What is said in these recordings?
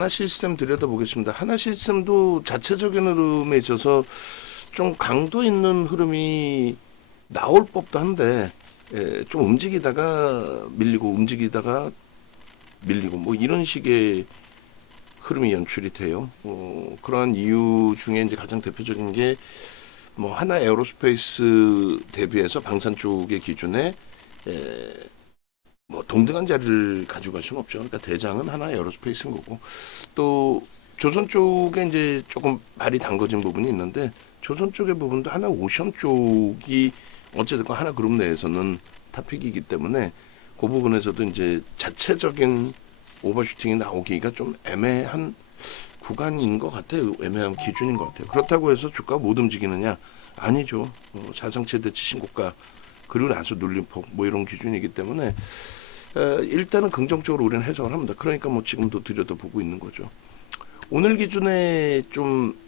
하나 시스템 들여다보겠습니다. 하나 시스템도 자체적인 흐름에 있어서 좀 강도 있는 흐름이 나올 법도 한데 좀 움직이다가 밀리고 움직이다가 밀리고 뭐 이런 식의 흐름이 연출이 돼요. 그러한 이유 중에 이제 가장 대표적인 게 뭐 하나 에어로스페이스 대비해서 방산 쪽의 기준에 뭐 동등한 자리를 가지고 갈 수는 없죠. 그러니까 대장은 하나 에어로스페이스인 거고 또 조선 쪽에 이제 조금 발이 담궈진 부분이 있는데 조선 쪽의 부분도 하나 오션 쪽이 어쨌든 하나 그룹 내에서는 탑픽이기 때문에 그 부분에서도 이제 자체적인 오버슈팅이 나오기가 좀 애매한 구간인 것 같아요. 애매한 기준인 것 같아요. 그렇다고 해서 주가가 못 움직이느냐? 아니죠. 사상 최대치 신고가 그리고 나서 눌림폭 뭐 이런 기준이기 때문에 일단은 긍정적으로 우리는 해석을 합니다. 그러니까 뭐 지금도 들여다보고 있는 거죠. 오늘 기준에 좀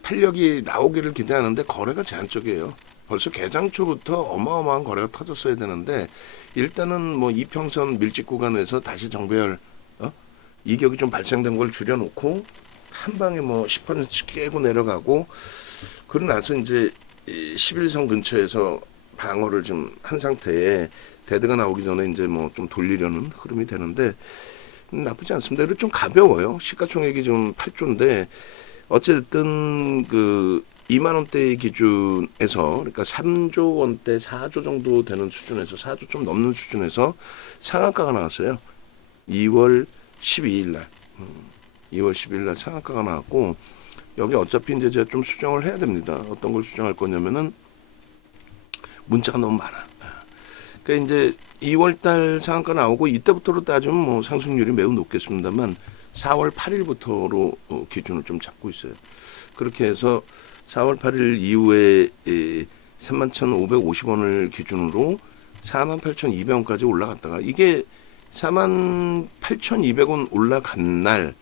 탄력이 나오기를 기대하는데 거래가 제한적이에요. 벌써 개장 초부터 어마어마한 거래가 터졌어야 되는데 일단은 뭐 이평선 밀집 구간에서 다시 정배열 이격이 좀 발생된 걸 줄여놓고 한 방에 뭐 10%씩 깨고 내려가고 그러고 나서 이제 11선 근처에서 방어를 좀 한 상태에 데드가 나오기 전에 이제 뭐 좀 돌리려는 흐름이 되는데 나쁘지 않습니다. 그리고 좀 가벼워요. 시가총액이 좀 8조인데 어쨌든 그 2만 원대 기준에서 그러니까 3조 원대 4조 정도 되는 수준에서 4조 좀 넘는 수준에서 상한가가 나왔어요. 2월 12일 날. 2월 10일 날 상한가가 나왔고 여기 어차피 이제 제가 좀 수정을 해야 됩니다. 어떤 걸 수정할 거냐면은 문자가 너무 많아. 그러니까 이제 2월 달 상한가 나오고 이때부터로 따지면 뭐 상승률이 매우 높겠습니다만 4월 8일부터로 기준을 좀 잡고 있어요. 그렇게 해서 4월 8일 이후에 31,550원을 기준으로 48,200원까지 올라갔다가 이게 48,200원 올라간 날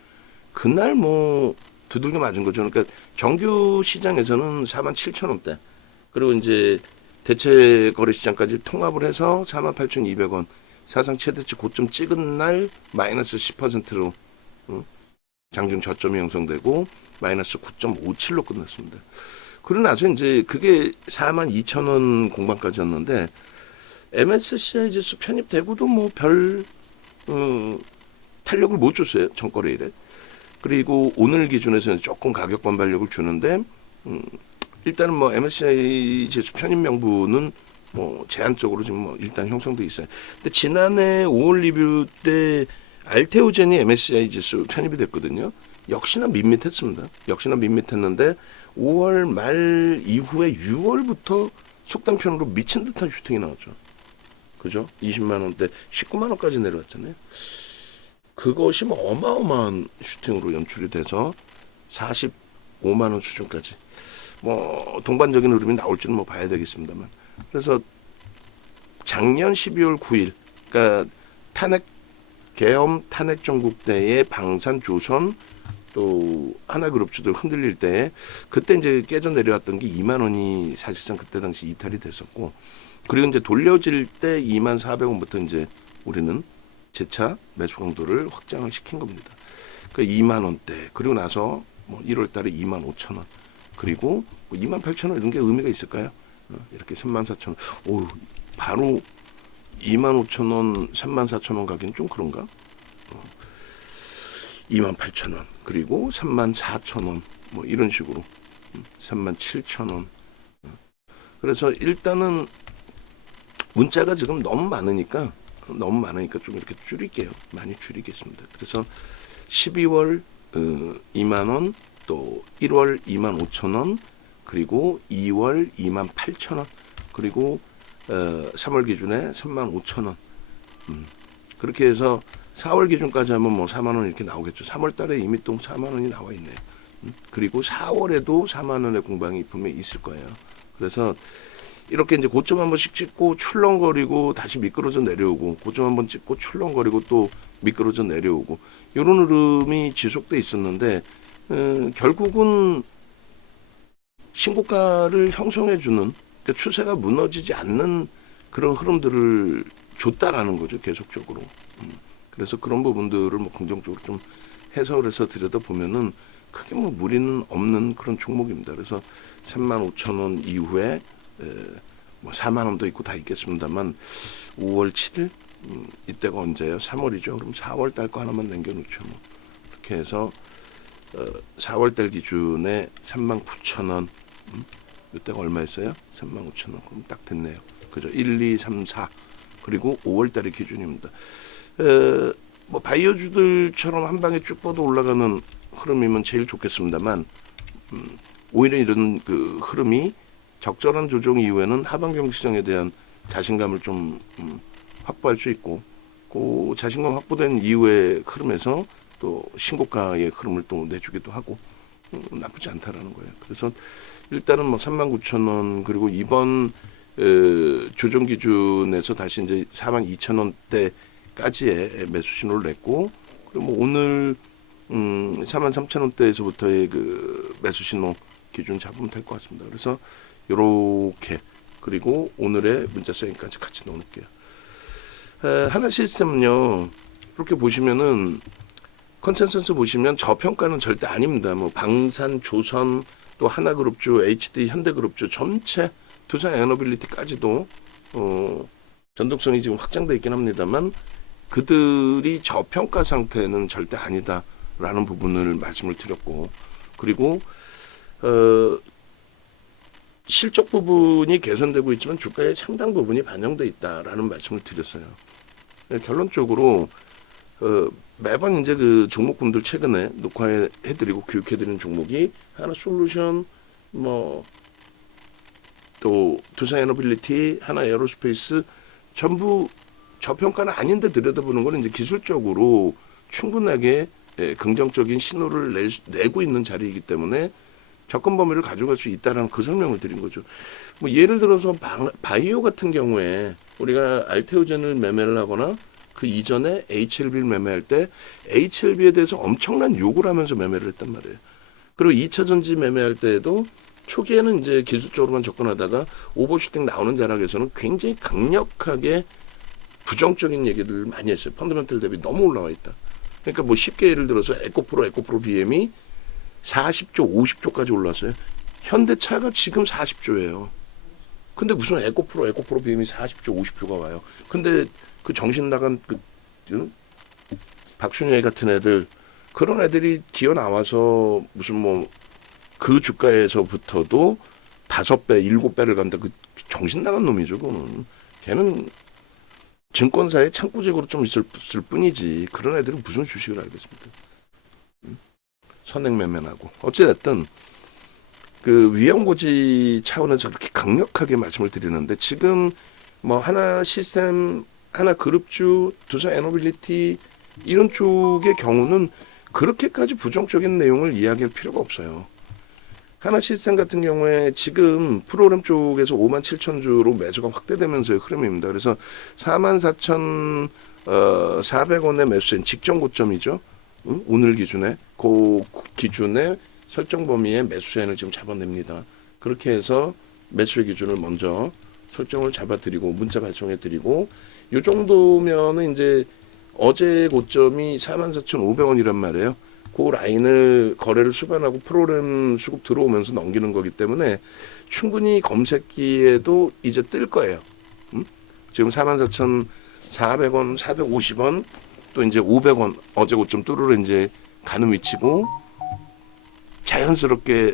그날 뭐 두들겨 맞은 거죠. 그러니까 정규 시장에서는 47,000원대 그리고 이제 대체 거래 시장까지 통합을 해서 48,200원 사상 최대치 고점 찍은 날 마이너스 10%로 장중 저점이 형성되고 마이너스 9.57로 끝났습니다. 그러고 나서 이제 그게 42,000원 공방까지였는데 MSCI 지수 편입되고도 뭐 별 탄력을 못 줬어요. 전거래일에. 그리고 오늘 기준에서는 조금 가격 반발력을 주는데 일단은 뭐 MSCI 지수 편입 명분은 뭐 제한적으로 지금 뭐 일단 형성돼 있어요. 근데 지난해 5월 리뷰 때 알테오젠이 MSCI 지수 편입이 됐거든요. 역시나 밋밋했습니다. 역시나 밋밋했는데 5월 말 이후에 6월부터 속단편으로 미친 듯한 슈팅이 나왔죠. 그죠? 20만 원대 19만 원까지 내려왔잖아요. 그것이 뭐 어마어마한 슈팅으로 연출이 돼서 45만 원 수준까지 뭐 동반적인 흐름이 나올지는 뭐 봐야 되겠습니다만 그래서 작년 12월 9일 그러니까 탄핵 계엄 탄핵 전국대의 방산 조선 또 하나그룹주들 흔들릴 때 그때 이제 깨져 내려왔던 게 2만 원이 사실상 그때 당시 이탈이 됐었고 그리고 이제 돌려질 때 2만 400원부터 이제 우리는 재차 매수 강도를 확장을 시킨 겁니다. 그러니까 2만 원대 그리고 나서 뭐 1월 달에 2만 5천 원 그리고 뭐 2만 8천 원 이런 게 의미가 있을까요? 이렇게 3만 4천 원. 오, 바로 2만 5천 원, 3만 4천 원 가기는 좀 그런가? 2만 8천 원 그리고 3만 4천 원 뭐 이런 식으로 3만 7천 원. 그래서 일단은 문자가 지금 너무 많으니까 좀 이렇게 줄일게요. 많이 줄이겠습니다. 그래서 12월 2만 원, 또 1월 2만 5천 원, 그리고 2월 2만 8천 원, 그리고 3월 기준에 3만 5천 원. 그렇게 해서 4월 기준까지 하면 뭐 4만 원 이렇게 나오겠죠. 3월 달에 이미 또 4만 원이 나와 있네요. 그리고 4월에도 4만 원의 공방이 분명히 있을 거예요. 그래서 이렇게 이제 고점 한 번씩 찍고 출렁거리고 다시 미끄러져 내려오고 고점 한 번 찍고 출렁거리고 또 미끄러져 내려오고 이런 흐름이 지속돼 있었는데 결국은 신고가를 형성해주는 그러니까 추세가 무너지지 않는 그런 흐름들을 줬다라는 거죠 계속적으로. 그래서 그런 부분들을 뭐 긍정적으로 좀 해석을 해서 들여다보면은 크게 뭐 무리는 없는 그런 종목입니다. 그래서 35,000원 이후에 뭐 4만 원도 있고 다 있겠습니다만 5월 7일 이때가 언제예요? 3월이죠. 그럼 4월 달 거 하나만 남겨놓죠. 뭐. 이렇게 해서 4월 달 기준에 39,000원 이때가 얼마였어요? 35,000원. 그럼 딱 됐네요. 그죠? 1, 2, 3, 4 그리고 5월 달의 기준입니다. 뭐 바이오주들처럼 한 방에 쭉 뻗어 올라가는 흐름이면 제일 좋겠습니다만 오히려 이런 그 흐름이 적절한 조정 이후에는 하방 경시장에 대한 자신감을 좀 확보할 수 있고 그 자신감 확보된 이후의 흐름에서 또 신고가의 흐름을 또 내주기도 하고 나쁘지 않다라는 거예요. 그래서 일단은 뭐 39,000원 그리고 이번 조정 기준에서 다시 이제 42,000원대까지의 매수 신호를 냈고 그리고 뭐 오늘 43,000원대에서부터의 그 매수 신호 기준 잡으면 될 것 같습니다. 그래서 요렇게 그리고 오늘의 문자 사인까지 같이 넣어놓을게요. 하나 시스템은요. 이렇게 보시면은 컨센서스 보시면 저평가는 절대 아닙니다. 뭐 방산, 조선, 또 하나그룹주, HD, 현대그룹주 전체 두산 에너빌리티까지도 전독성이 지금 확장돼 있긴 합니다만 그들이 저평가 상태는 절대 아니다라는 부분을 말씀을 드렸고 그리고 실적 부분이 개선되고 있지만 주가의 상당 부분이 반영돼 있다라는 말씀을 드렸어요. 결론적으로 매번 이제 그 종목군들 최근에 녹화해드리고 교육해드리는 종목이 하나솔루션, 뭐 또 두산에너빌리티, 하나에어로스페이스 전부 저평가는 아닌데 들여다보는 거는 이제 기술적으로 충분하게 긍정적인 신호를 내고 있는 자리이기 때문에 접근 범위를 가져갈 수 있다라는 그 설명을 드린 거죠. 뭐 예를 들어서 바이오 같은 경우에 우리가 알테오젠을 매매를 하거나 그 이전에 HLB를 매매할 때 HLB에 대해서 엄청난 욕을 하면서 매매를 했단 말이에요. 그리고 2차 전지 매매할 때에도 초기에는 이제 기술적으로만 접근하다가 오버슈팅 나오는 자락에서는 굉장히 강력하게 부정적인 얘기들을 많이 했어요. 펀더멘털 대비 너무 올라와 있다. 그러니까 뭐 쉽게 예를 들어서 에코프로 BM이 40조, 50조까지 올랐어요. 현대차가 지금 40조예요. 근데 무슨 에코프로 BM이 40조, 50조가 와요. 근데 그 정신 나간 그 박순애 같은 애들 그런 애들이 기어 나와서 무슨 뭐 그 주가에서부터도 5배, 7배를 간다. 그 정신 나간 놈이죠. 그거는 걔는 증권사에 창구직으로 좀 있을 뿐이지 그런 애들은 무슨 주식을 알겠습니까? 선행 매매하고 어찌됐든 그 위험고지 차원에서 그렇게 강력하게 말씀을 드리는데 지금 뭐 하나 시스템, 하나 그룹주, 두산 에너빌리티 이런 쪽의 경우는 그렇게까지 부정적인 내용을 이야기할 필요가 없어요. 하나 시스템 같은 경우에 지금 프로그램 쪽에서 57,000주로 매수가 확대되면서의 흐름입니다. 그래서 44,400원의 매수인 직전 고점이죠. 오늘 기준에 그 기준에 설정 범위의 매수세를 지금 잡아냅니다. 그렇게 해서 매수의 기준을 먼저 설정을 잡아드리고 문자 발송해드리고 이 정도면은 이제 어제 고점이 44,500원이란 말이에요. 그 라인을 거래를 수반하고 프로그램 수급 들어오면서 넘기는 거기 때문에 충분히 검색기에도 이제 뜰 거예요. 지금 44,400원, 450원 또 이제 500원 어제 고점 뚫으러 이제 가는 위치고 자연스럽게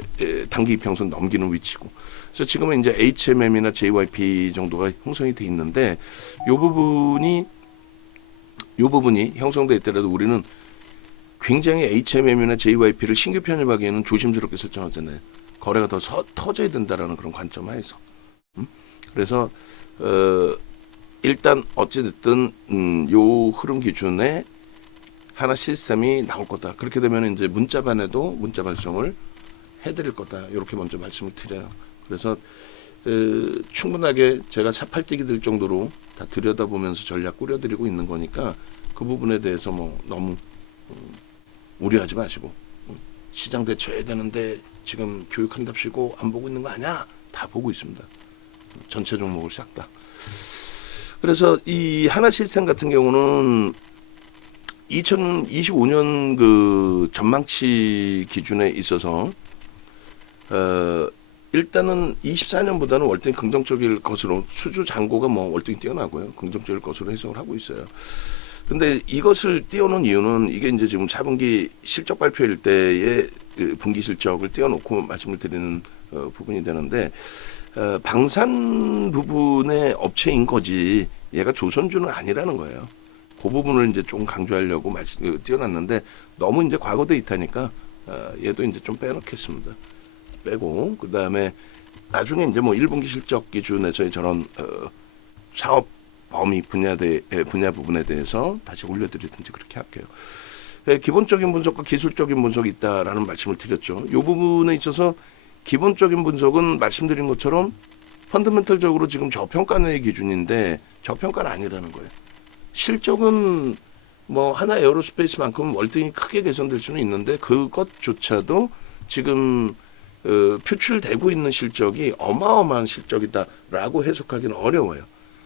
단기 이평선 넘기는 위치고 그래서 지금은 이제 HMM이나 JYP 정도가 형성이 돼 있는데 요 부분이 형성돼 있더라도 우리는 굉장히 HMM이나 JYP를 신규 편입하기에는 조심스럽게 설정하잖아요. 거래가 더 터져야 된다라는 그런 관점 하에서. 그래서 일단 어찌됐든 요 흐름 기준에 하나 시스템이 나올 거다. 그렇게 되면 이제 문자반에도 문자 발송을 해드릴 거다. 이렇게 먼저 말씀을 드려요. 그래서 충분하게 제가 차팔뛰기 될 정도로 다 들여다보면서 전략 꾸려드리고 있는 거니까 그 부분에 대해서 뭐 너무 우려하지 마시고 시장 대처해야 되는데 지금 교육한답시고 안 보고 있는 거 아니야? 다 보고 있습니다. 전체 종목을 싹 다. 그래서 이 하나 시스템 같은 경우는 2025년 그 전망치 기준에 있어서 일단은 24년보다는 월등히 긍정적일 것으로 수주 잔고가 뭐 월등히 뛰어나고요. 긍정적일 것으로 해석을 하고 있어요. 근데 이것을 띄워놓은 이유는 이게 이제 지금 4분기 실적 발표일 때의 그 분기 실적을 띄워놓고 말씀을 드리는 부분이 되는데 방산 부분의 업체인 거지 얘가 조선주는 아니라는 거예요. 그 부분을 이제 좀 강조하려고 띄워놨는데 너무 이제 과거 데이터니까 얘도 이제 좀 빼놓겠습니다. 빼고 그 다음에 나중에 이제 뭐 1분기 실적 기준에서의 저런 사업 범위 분야 부분에 대해서 다시 올려드리든지 그렇게 할게요. 기본적인 분석과 기술적인 분석이 있다라는 말씀을 드렸죠. 이 부분에 있어서 기본적인 분석은 말씀드린 것처럼 펀더멘털적으로 지금 저평가의 기준인데 저평가는 아니라는 거예요. 실적은 뭐 하나 에어로스페이스만큼 월등히 크게 개선될 수는 있는데 그것조차도 지금 표출되고 있는 실적이 어마어마한 실적이다라고 해석하기는 어려워요.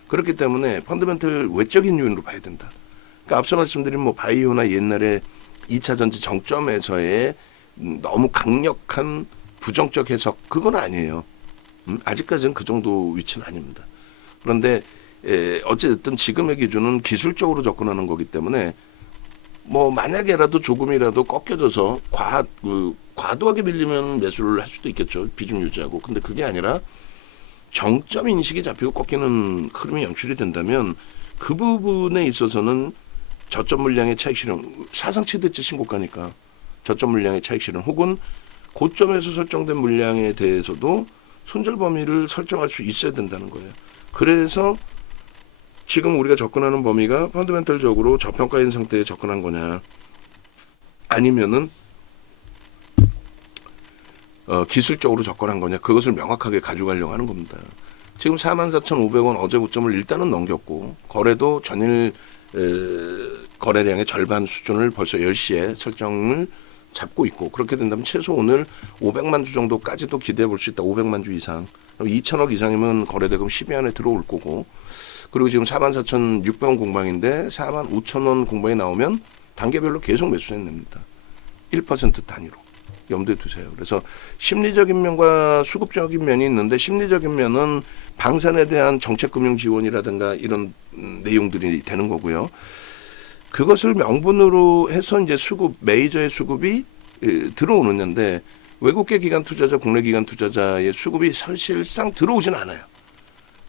그렇기 때문에 펀더멘털 외적인 요인으로 봐야 된다. 그러니까 앞서 말씀드린 뭐 바이오나 옛날에 2차 전지 정점에서의 너무 강력한 부정적 해석 그건 아니에요. 아직까지는 그 정도 위치는 아닙니다. 그런데 어쨌든 지금의 기준은 기술적으로 접근하는 거기 때문에 뭐 만약에라도 조금이라도 꺾여져서 과도하게 밀리면 매수를 할 수도 있겠죠. 비중 유지하고. 근데 그게 아니라 정점 인식이 잡히고 꺾이는 흐름이 연출이 된다면 그 부분에 있어서는 저점 물량의 차익 실현 사상 최대치 신고가니까 저점 물량의 차익 실현 혹은 고점에서 설정된 물량에 대해서도 손절 범위를 설정할 수 있어야 된다는 거예요. 그래서 지금 우리가 접근하는 범위가 펀더멘털적으로 저평가인 상태에 접근한 거냐 아니면은 기술적으로 접근한 거냐 그것을 명확하게 가져가려고 하는 겁니다. 지금 44,500원 어제 고점을 일단은 넘겼고 거래도 전일 거래량의 절반 수준을 벌써 10시에 설정을 잡고 있고 그렇게 된다면 최소 오늘 500만 주 정도까지도 기대해 볼 수 있다. 500만 주 이상. 2천억 이상이면 거래대금 10위 안에 들어올 거고 그리고 지금 44,600원 공방인데 45,000원 공방이 나오면 단계별로 계속 매수해냅니다. 1% 단위로. 염두에 두세요. 그래서 심리적인 면과 수급적인 면이 있는데 심리적인 면은 방산에 대한 정책금융 지원이라든가 이런 내용들이 되는 거고요. 그것을 명분으로 해서 이제 수급, 메이저의 수급이 들어오는데 외국계 기관 투자자, 국내 기관 투자자의 수급이 사실상 들어오진 않아요.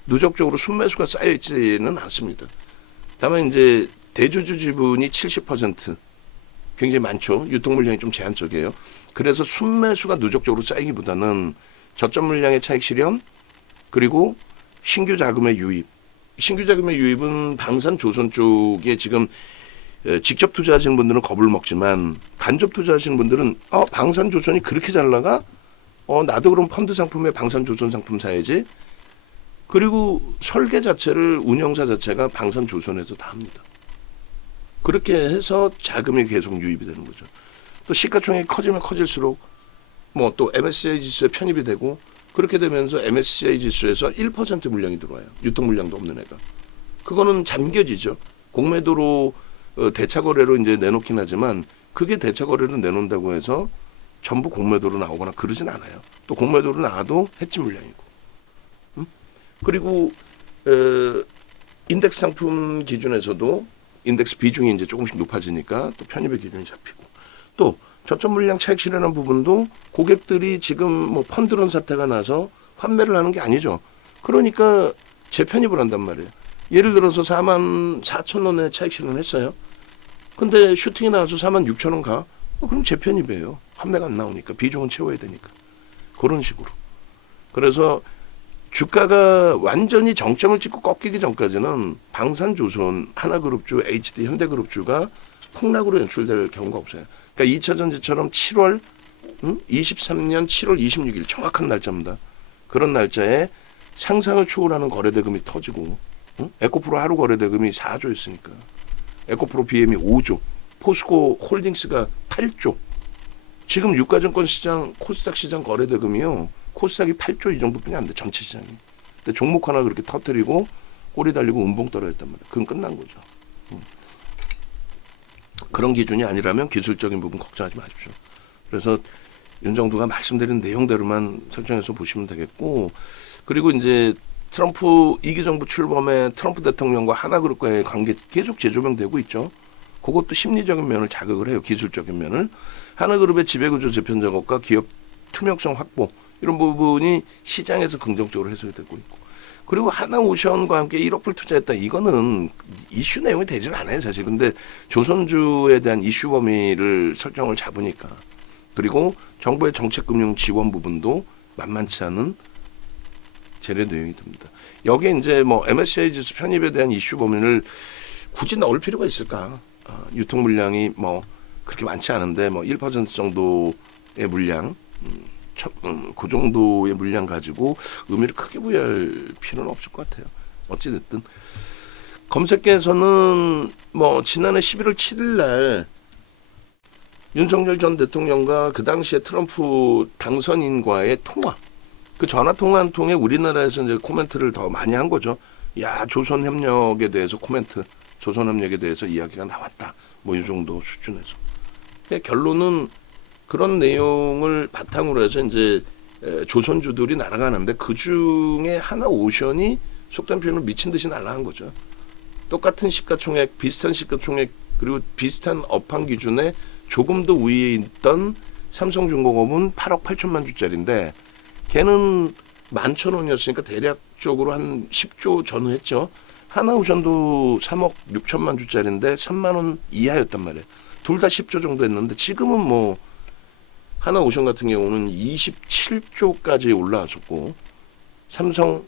누적적으로 순매수가 쌓여있지는 않습니다. 다만 이제 대주주 지분이 70% 굉장히 많죠. 유통 물량이 좀 제한적이에요. 그래서 순매수가 누적적으로 쌓이기보다는 저점 물량의 차익 실현 그리고 신규 자금의 유입. 신규 자금의 유입은 방산 조선 쪽에 지금 직접 투자하시는 분들은 겁을 먹지만 간접 투자하시는 분들은 방산 조선이 그렇게 잘 나가? 나도 그럼 펀드 상품에 방산 조선 상품 사야지. 그리고 설계 자체를 운영사 자체가 방산 조선에서 다 합니다. 그렇게 해서 자금이 계속 유입이 되는 거죠. 또 시가총액이 커지면 커질수록 뭐 또 MSCI 지수에 편입이 되고 그렇게 되면서 MSCI 지수에서 1% 물량이 들어와요. 유통 물량도 없는 애가. 그거는 잠겨지죠. 공매도로 대차 거래로 이제 내놓긴 하지만 그게 대차 거래로 내놓는다고 해서 전부 공매도로 나오거나 그러진 않아요. 또 공매도로 나와도 해지 물량이고. 그리고 인덱스 상품 기준에서도 인덱스 비중이 이제 조금씩 높아지니까 또 편입의 기준이 잡히고 또 저점 물량 차익 실현한 부분도 고객들이 지금 뭐 펀드론 사태가 나서 환매를 하는 게 아니죠. 그러니까 재편입을 한단 말이에요. 예를 들어서 44,000원에 차익 실현했어요. 근데 슈팅이 나와서 46,000원 가. 그럼 재편입이에요. 환매가 안 나오니까 비중은 채워야 되니까. 그런 식으로. 그래서 주가가 완전히 정점을 찍고 꺾이기 전까지는 방산조선, 하나그룹주, HD, 현대그룹주가 폭락으로 연출될 경우가 없어요. 그러니까 2차 전지처럼 7월 23년 7월 26일 정확한 날짜입니다. 그런 날짜에 상상을 초월하는 거래대금이 터지고 에코프로 하루 거래대금이 4조였으니까 에코프로 BM이 5조, 포스코 홀딩스가 8조. 지금 유가증권 시장, 코스닥 시장 거래대금이요. 코스닥이 8조 이 정도뿐이 안 돼. 전체 시장이. 근데 종목 하나 그렇게 터뜨리고 꼬리 달리고 운봉 떨어졌단 말이야. 그건 끝난 거죠. 그런 기준이 아니라면 기술적인 부분 걱정하지 마십시오. 그래서 윤 정부가 말씀드린 내용대로만 설정해서 보시면 되겠고, 그리고 이제 트럼프 2기 정부 출범에 트럼프 대통령과 하나그룹과의 관계 계속 재조명되고 있죠. 그것도 심리적인 면을 자극을 해요. 기술적인 면을. 하나그룹의 지배구조 재편 작업과 기업 투명성 확보 이런 부분이 시장에서 긍정적으로 해석이 되고 있고, 그리고 하나오션과 함께 1억 불 투자했다. 이거는 이슈 내용이 되질 않아요, 사실. 근데 조선주에 대한 이슈 범위를 설정을 잡으니까, 그리고 정부의 정책금융 지원 부분도 만만치 않은 재래 내용이 됩니다. 여기에 이제 뭐 MSCI 지수 편입에 대한 이슈 범위를 굳이 넣을 필요가 있을까? 유통 물량이 뭐 그렇게 많지 않은데 뭐 1% 정도의 물량, 그 정도의 물량 가지고 의미를 크게 부여할 필요는 없을 것 같아요. 어찌됐든 검색계에서는 뭐 지난해 11월 7일 날 윤석열 전 대통령과 그 당시에 트럼프 당선인과의 통화, 그 전화 통화 한 통에 우리나라에서 이제 코멘트를 더 많이 한 거죠. 야, 조선 협력에 대해서 코멘트, 조선 협력에 대해서 이야기가 나왔다. 뭐 이 정도 수준에서. 결론은 그런 내용을 바탕으로 해서 이제 조선주들이 날아가는데, 그 중에 하나오션이 속된 표현으로 미친 듯이 날아간 거죠. 똑같은 시가총액, 비슷한 시가총액, 그리고 비슷한 업황 기준에 조금 더 위에 있던 삼성중공업은 8억 8천만 주짜리인데 걔는 11,000원이었으니까 대략적으로 한 10조 전후했죠. 하나오션도 3억 6천만 주짜리인데 3만 원 이하였단 말이에요. 둘 다 10조 정도 했는데 지금은 뭐 하나오션 같은 경우는 27조까지 올라왔었고, 삼성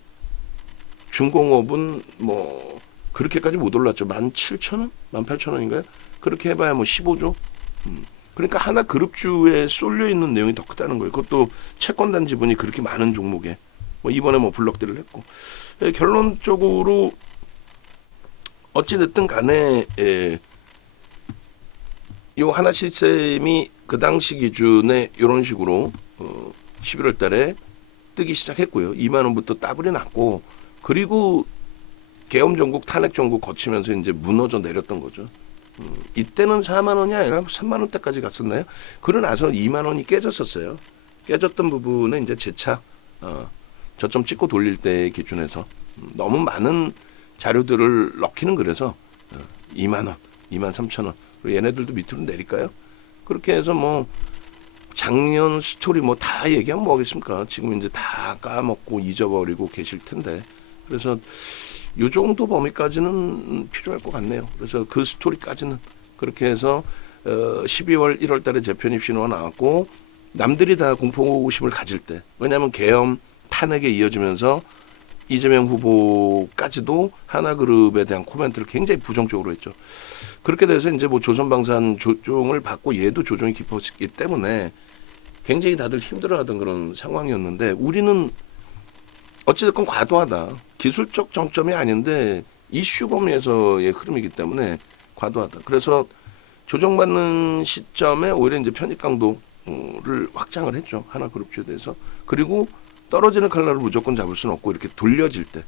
중공업은 뭐 그렇게까지 못 올랐죠. 17,000원? 18,000원인가요? 그렇게 해봐야 뭐 15조? 그러니까 하나 그룹주에 쏠려 있는 내용이 더 크다는 거예요. 그것도 채권단 지분이 그렇게 많은 종목에 뭐 이번에 뭐 블록들을 했고, 결론적으로 어찌됐든 간에 요 하나 시스템이 그 당시 기준에 이런 식으로 11월 달에 뜨기 시작했고요. 2만 원부터 따블이 났고, 그리고 계엄 전국, 탄핵 전국 거치면서 이제 무너져 내렸던 거죠. 이때는 4만 원이 아니라 3만 원대까지 갔었나요? 그러고 나서 2만 원이 깨졌었어요. 깨졌던 부분에 이제 재차 저점 찍고 돌릴 때 기준에서 너무 많은 자료들을 넣기는 그래서 2만 원, 2만 3천 원, 그리고 얘네들도 밑으로 내릴까요? 그렇게 해서 뭐 작년 스토리 뭐 다 얘기하면 뭐하겠습니까? 지금 이제 다 까먹고 잊어버리고 계실 텐데, 그래서 요 정도 범위까지는 필요할 것 같네요. 그래서 그 스토리까지는 그렇게 해서 12월 1월 달에 재편입 신호가 나왔고, 남들이 다 공포심을 가질 때, 왜냐하면 계엄 탄핵에 이어지면서 이재명 후보까지도 하나그룹에 대한 코멘트를 굉장히 부정적으로 했죠. 그렇게 돼서 이제 뭐 조선방산 조종을 받고 얘도 조종이 깊었기 때문에 굉장히 다들 힘들어하던 그런 상황이었는데, 우리는 어찌됐건 과도하다. 기술적 정점이 아닌데 이슈 범위에서의 흐름이기 때문에 과도하다. 그래서 조정받는 시점에 오히려 이제 편입 강도를 확장을 했죠. 하나그룹주에 대해서. 그리고 떨어지는 칼날을 무조건 잡을 수는 없고, 이렇게 돌려질 때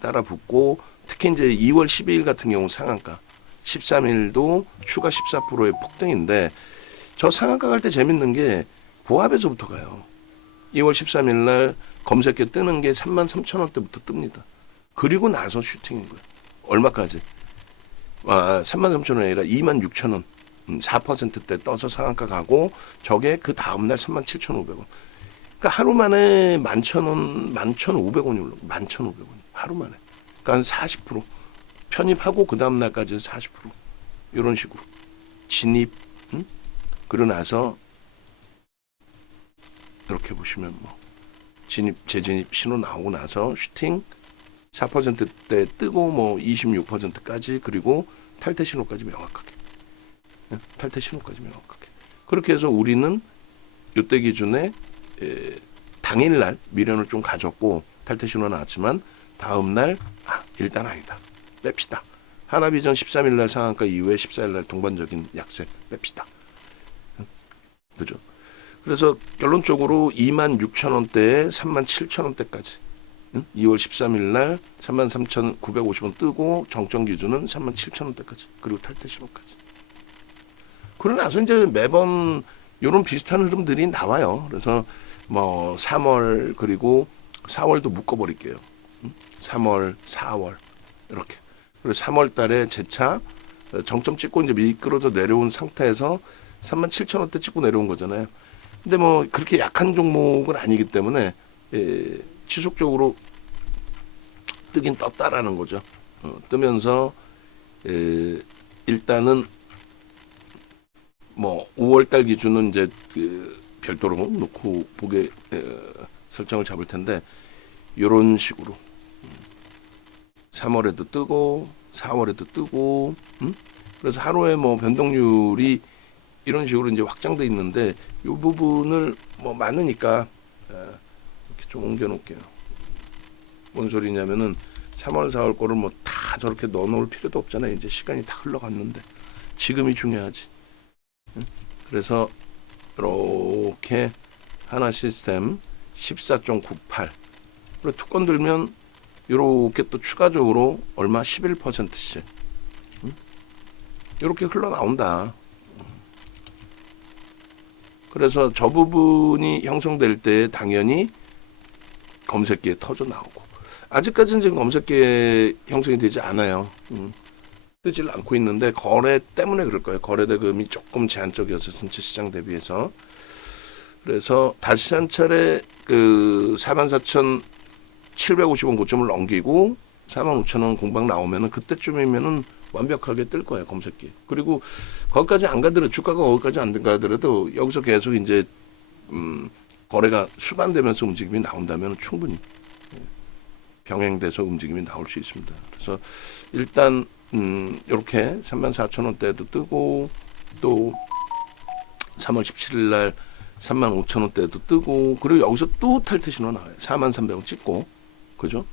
따라 붙고, 특히 이제 2월 12일 같은 경우 상한가 13일도 추가 14%의 폭등인데, 저 상한가 갈 때 재밌는 게 보합에서부터 가요. 2월 13일 날 검색에 뜨는 게 33,000원대부터 뜹니다. 그리고 나서 슈팅인 거예요. 얼마까지? 33,000원이 아니라 26,000원. 4%대 떠서 상한가 가고, 저게 그 다음날 37,500원. 그러니까 하루 만에 11,000원, 11,500원이 올라. 11,500원. 하루 만에. 그러니까 한 40%. 편입하고 그 다음날까지 40%. 이런 식으로. 진입. 그러고 나서 이렇게 보시면 뭐 재진입 신호 나오고 나서 슈팅 4%대 뜨고 뭐 26%까지, 그리고 탈퇴 신호까지 명확하게. 탈퇴 신호까지 명확하게. 그렇게 해서 우리는 이때 기준에 당일날 미련을 좀 가졌고 탈퇴 신호 나왔지만 다음날 일단 아니다. 뺍시다. 하나비전 13일날 상한가 이후에 14일날 동반적인 약세 뺍시다. 그죠? 그래서 결론적으로 26,000원대에 37,000원대까지 2월 13일 날 33,950원 뜨고 정점 기준은 37,000원대까지, 그리고 탈퇴 신호까지. 그러고 나서 이제 매번 이런 비슷한 흐름들이 나와요. 그래서 뭐 3월 그리고 4월도 묶어버릴게요. 3월, 4월 이렇게. 그리고 3월 달에 재차 정점 찍고 이제 미끄러져 내려온 상태에서 37,000원대 찍고 내려온 거잖아요. 근데 뭐 그렇게 약한 종목은 아니기 때문에 지속적으로 뜨긴 떴다라는 거죠. 뜨면서 일단은 뭐 5월달 기준은 이제 그 별도로 놓고 보게 설정을 잡을 텐데 이런 식으로 3월에도 뜨고 4월에도 뜨고 그래서 하루에 뭐 변동률이 이런 식으로 이제 확장돼 있는데 이 부분을 뭐 많으니까 이렇게 좀 옮겨 놓을게요. 뭔 소리냐면은 3월 4월 거를 뭐 다 저렇게 넣어 놓을 필요도 없잖아요. 이제 시간이 다 흘러갔는데 지금이 중요하지. 그래서 이렇게 하나 시스템 14.98 그리고 투건 들면 이렇게 또 추가적으로 얼마 11%씩 이렇게 흘러나온다. 그래서 저 부분이 형성될 때 당연히 검색기에 터져 나오고 아직까지는 지금 검색기에 형성이 되지 않아요. 뜨질 않고 있는데 거래 때문에 그럴 거예요. 거래 대금이 조금 제한적이어서 전체 시장 대비해서. 그래서 다시 한 차례 그 44,750원 고점을 넘기고 45,000원 공방 나오면은 그때쯤이면은 완벽하게 뜰 거예요, 검색기. 그리고 거기까지 안 가더라도 주가가 거기까지 안 가더라도 여기서 계속 이제 거래가 수반되면서 움직임이 나온다면 충분히 병행돼서 움직임이 나올 수 있습니다. 그래서 일단 이렇게 34,000원대도 뜨고 또 3월 17일 날 35,000원대도 뜨고 그리고 여기서 또 탈퇴 신호 나와요. 43,300원 찍고 그죠?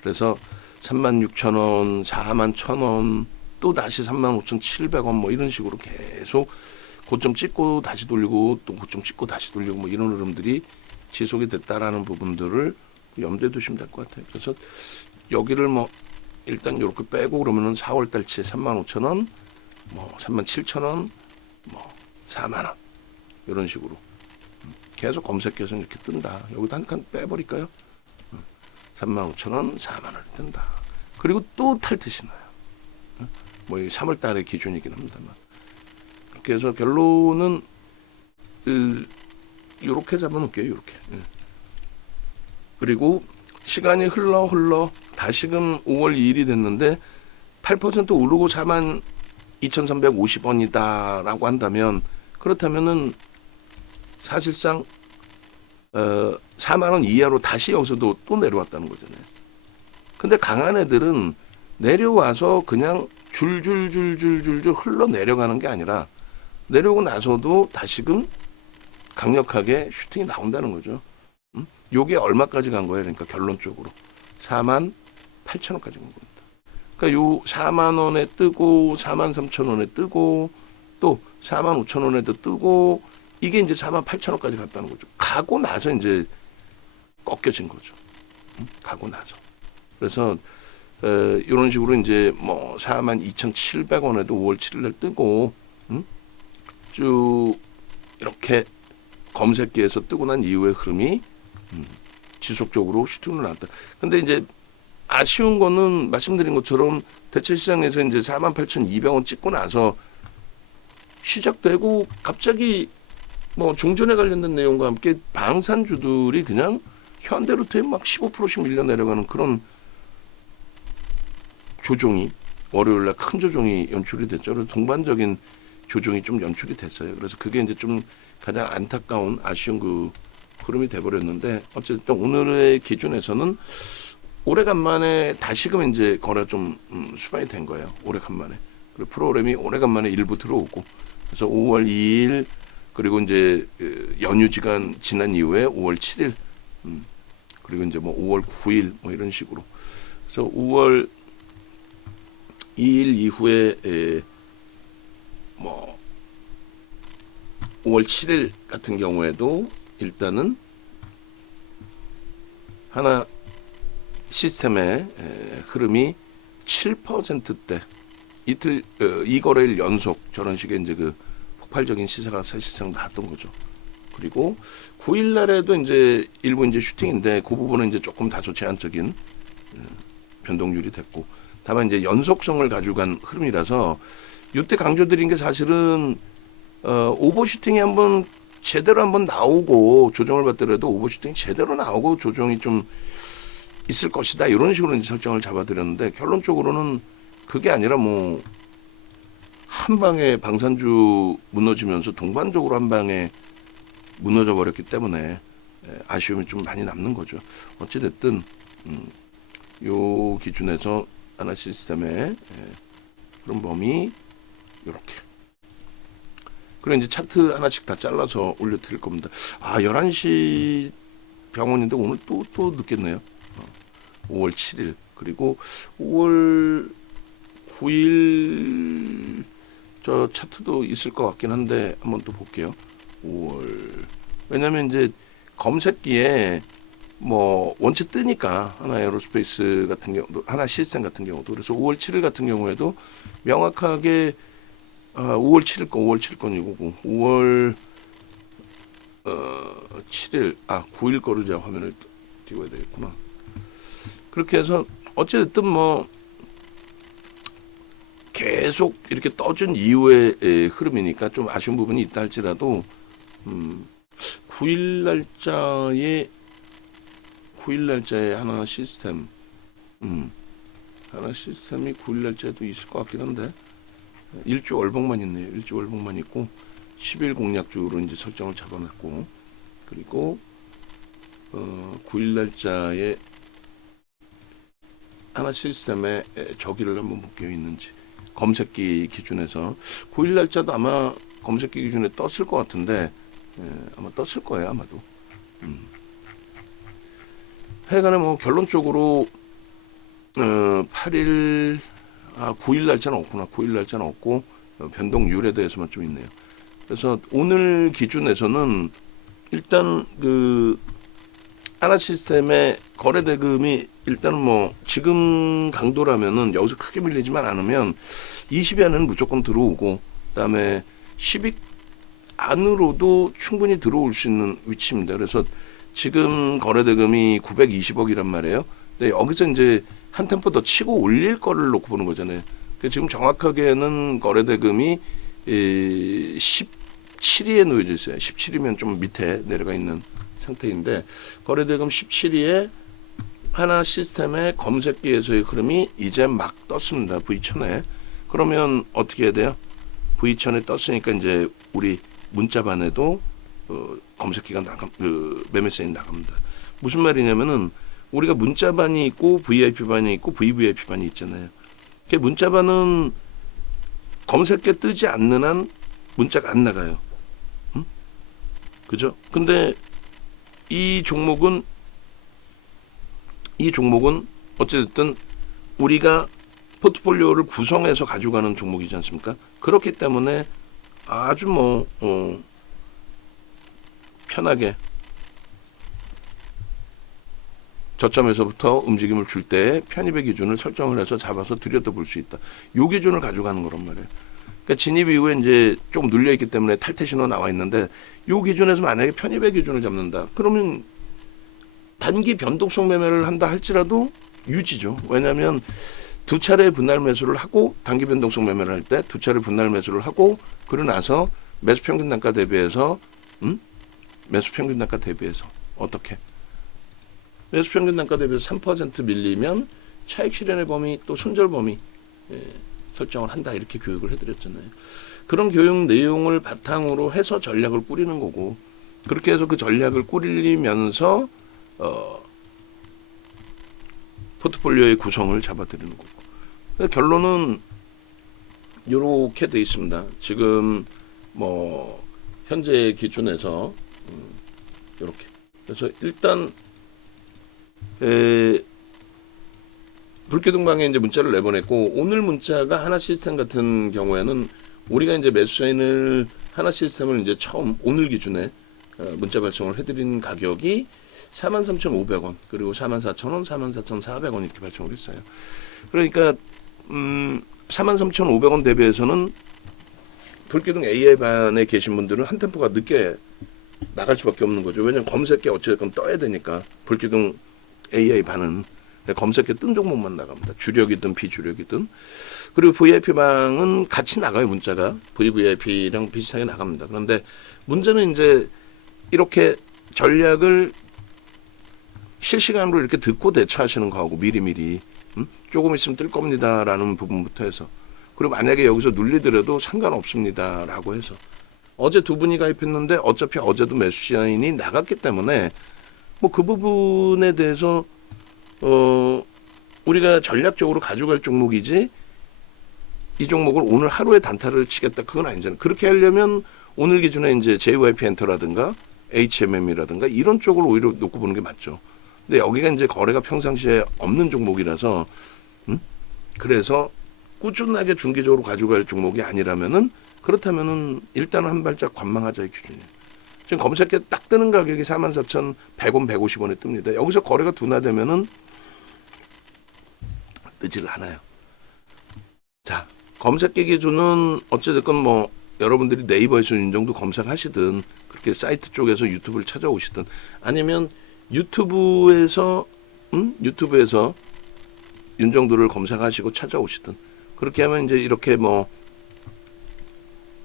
그래서 36,000원, 41,000원 또 다시 35,700원 뭐 이런 식으로 계속 고점 찍고 다시 돌리고 또 고점 찍고 다시 돌리고 뭐 이런 흐름들이 지속이 됐다라는 부분들을 염두에 두시면 될 것 같아요. 그래서 여기를 뭐 일단 이렇게 빼고 그러면은 4월 달치에 35,000원, 뭐 37,000원, 뭐 4만원 이런 식으로 계속 검색해서 이렇게 뜬다. 여기도 한 칸 빼버릴까요? 35,000원, 4만원이 뜬다. 그리고 또 탈퇴 신호요. 뭐 3월 달의 기준이긴 합니다만. 그렇게 해서 결론은 이렇게 잡아놓을게요. 이렇게. 그리고 시간이 흘러 다시금 5월 2일이 됐는데 8% 오르고 42,350원이다라고 한다면 그렇다면은 사실상 4만 원 이하로 다시 여기서도 또 내려왔다는 거잖아요. 근데 강한 애들은 내려와서 그냥 줄줄줄줄줄줄 흘러 내려가는 게 아니라 내려오고 나서도 다시금 강력하게 슈팅이 나온다는 거죠. 요게 얼마까지 간 거예요? 그러니까 결론적으로 48,000원까지 간 겁니다. 그러니까 요 4만 원에 뜨고 43,000원에 뜨고 또 45,000원에도 뜨고 이게 이제 48,000원까지 갔다는 거죠. 가고 나서 이제 꺾여진 거죠. 가고 나서. 그래서 이런 식으로 이제 뭐 42,700원에도 5월 7일 날 뜨고 쭉 이렇게 검색기에서 뜨고 난 이후의 흐름이 지속적으로 슈팅을 났다. 근데 이제 아쉬운 거는 말씀드린 것처럼 대체 시장에서 이제 48,200원 찍고 나서 시작되고 갑자기 뭐 종전에 관련된 내용과 함께 방산주들이 그냥 현대로템 막 15%씩 밀려 내려가는 그런 조종이 월요일날 큰 조종이 연출이 됐죠. 그래서 동반적인 조종이 좀 연출이 됐어요. 그래서 그게 이제 좀 가장 안타까운 아쉬운 그 흐름이 돼버렸는데 어쨌든 오늘의 기준에서는 오래간만에 다시금 이제 거래 좀 수반이 된 거예요. 오래간만에. 그리고 프로그램이 오래간만에 일부 들어오고 그래서 5월 2일 그리고 이제 연휴 기간 지난 이후에 5월 7일 그리고 이제 뭐 5월 9일 뭐 이런 식으로 그래서 5월 2일 이후에 뭐 5월 7일 같은 경우에도 일단은 하나 시스템의 흐름이 7%대 이 거래일 연속 저런 식의 이제 그 폭발적인 시세가 사실상 나왔던 거죠. 그리고 9일 날에도 이제 일부 이제 슈팅인데 그 부분은 이제 조금 다소 제한적인 변동률이 됐고, 다만 이제 연속성을 가져간 흐름이라서 이때 강조드린 게 사실은 오버슈팅이 한번 제대로 한번 나오고 조정을 받더라도 오버슈팅이 제대로 나오고 조정이 좀 있을 것이다 이런 식으로 이제 설정을 잡아드렸는데, 결론적으로는 그게 아니라 뭐 한 방에 방산주 무너지면서 동반적으로 한 방에 무너져 버렸기 때문에 아쉬움이 좀 많이 남는 거죠. 어찌됐든 요 기준에서 하나 시스템의 그런 범위 이렇게. 그리고 이제 차트 하나씩 다 잘라서 올려드릴 겁니다. 11시 병원인데 오늘 또 늦겠네요. 5월 7일 그리고 5월 9일 저 차트도 있을 것 같긴 한데 한번 또 볼게요. 5월, 왜냐면 이제 검색기에 뭐 원체 뜨니까 하나 에어로스페이스 같은 경우도, 하나 시스템 같은 경우도, 그래서 5월 7일 같은 경우에도 명확하게 5월 7일 건 5월 7일 건 이거고 5월 7일 9일 거를 제가 화면을 띄워야 되겠구나. 그렇게 해서 어쨌든 뭐 계속 이렇게 떠준 이후의 흐름이니까 좀 아쉬운 부분이 있다 할지라도 9일 날짜에 하나 시스템 하나 시스템이 9일 날짜에도 있을 것 같긴 한데 일주 월봉만 있네요. 일주 월봉만 있고 10일 공략주로 이제 설정을 잡아놨고, 그리고 9일 날짜에 하나 시스템에 저기를 한번 볼게요. 있는지 검색기 기준에서 9일 날짜도 아마 검색기 기준에 떴을 것 같은데 아마 떴을 거예요. 아마도. 하여간에 뭐 결론적으로 8일 9일 날짜는 없구나. 9일 날짜는 없고 변동률에 대해서만 좀 있네요. 그래서 오늘 기준에서는 일단 그 하나 시스템의 거래 대금이 일단은 뭐 지금 강도라면은 여기서 크게 밀리지만 않으면 20위 안에는 무조건 들어오고, 그다음에 10위 안으로도 충분히 들어올 수 있는 위치입니다. 그래서 지금 거래 대금이 920억이란 말이에요. 근데 여기서 이제 한 템포 더 치고 올릴 거를 놓고 보는 거잖아요. 지금 정확하게는 거래 대금이 17위에 놓여져 있어요. 17위면 좀 밑에 내려가 있는 상태인데, 거래대금 17위에 하나 시스템의 검색기에서의 흐름이 이제 막 떴습니다. V1000에. 그러면 어떻게 해야 돼요? V1000에 떴으니까 이제 우리 문자반에도 검색기가 매매세인 나갑니다. 무슨 말이냐면은 우리가 문자반이 있고 VIP반이 있고 VVIP반이 있잖아요. 그 문자반은 검색기에 뜨지 않는 한 문자가 안 나가요. 그죠? 근데 이 종목은 어쨌든 우리가 포트폴리오를 구성해서 가져가는 종목이지 않습니까? 그렇기 때문에 아주 뭐 편하게 저점에서부터 움직임을 줄 때 편입의 기준을 설정을 해서 잡아서 들여다볼 수 있다. 요 기준을 가져가는 거란 말이에요. 그러니까 진입 이후에 이제 조금 눌려 있기 때문에 탈퇴 신호 나와 있는데, 요 기준에서 만약에 편입의 기준을 잡는다. 그러면 단기 변동성 매매를 한다 할지라도 유지죠. 왜냐하면 두 차례 분할 매수를 하고 단기 변동성 매매를 할 때 두 차례 분할 매수를 하고, 그러고 나서 매수 평균 단가 대비해서 어떻게? 매수 평균 단가 대비해서 3% 밀리면 차익 실현의 범위 또 손절 범위 설정을 한다, 이렇게 교육을 해드렸잖아요. 그런 교육 내용을 바탕으로 해서 전략을 꾸리는 거고, 그렇게 해서 그 전략을 꾸리면서 포트폴리오의 구성을 잡아드리는 거고. 결론은 이렇게 돼 있습니다. 지금 뭐 현재 기준에서 이렇게. 그래서 일단 불기둥방에 이제 문자를 내보냈고, 오늘 문자가 하나 시스템 같은 경우에는 우리가 이제 매수인을 하나 시스템을 이제 처음 오늘 기준에 문자 발송을 해드린 가격이 43,500원, 그리고 44,000원, 44,400원 이렇게 발송을 했어요. 그러니까 43,500원 대비해서는 불기둥 AI반에 계신 분들은 한 템포가 늦게 나갈 수밖에 없는 거죠. 왜냐면 검색기 어쨌든 떠야 되니까 불기둥 AI반은 검색기 뜬 종목만 나갑니다. 주력이든 비주력이든. 그리고 VIP방은 같이 나가요. 문자가 VVIP랑 비슷하게 나갑니다. 그런데 문제는 이제 이렇게 전략을 실시간으로 이렇게 듣고 대처하시는 거하고 미리미리 조금 있으면 뜰 겁니다라는 부분부터 해서, 그리고 만약에 여기서 눌리더라도 상관없습니다라고 해서, 어제 두 분이 가입했는데 어차피 어제도 매수 시간이 나갔기 때문에 뭐 그 부분에 대해서 우리가 전략적으로 가져갈 종목이지 이 종목을 오늘 하루에 단타를 치겠다 그건 아니잖아요. 그렇게 하려면 오늘 기준에 이제 JYP 엔터라든가 HMM이라든가 이런 쪽을 오히려 놓고 보는 게 맞죠. 근데 여기가 이제 거래가 평상시에 없는 종목이라서 그래서 꾸준하게 중기적으로 가져갈 종목이 아니라면은, 그렇다면은 일단은 한 발짝 관망하자의 기준이에요. 지금 검색에 딱 뜨는 가격이 44,100원, 150원에 뜹니다. 여기서 거래가 둔화되면은 뜨질 않아요. 자, 검색기 기준은 어찌됐건 뭐 여러분들이 네이버에서 윤정도 검색하시든 그렇게 사이트 쪽에서 유튜브를 찾아오시든 아니면 유튜브에서 윤정도를 검색하시고 찾아오시든 그렇게 하면 이제 이렇게 뭐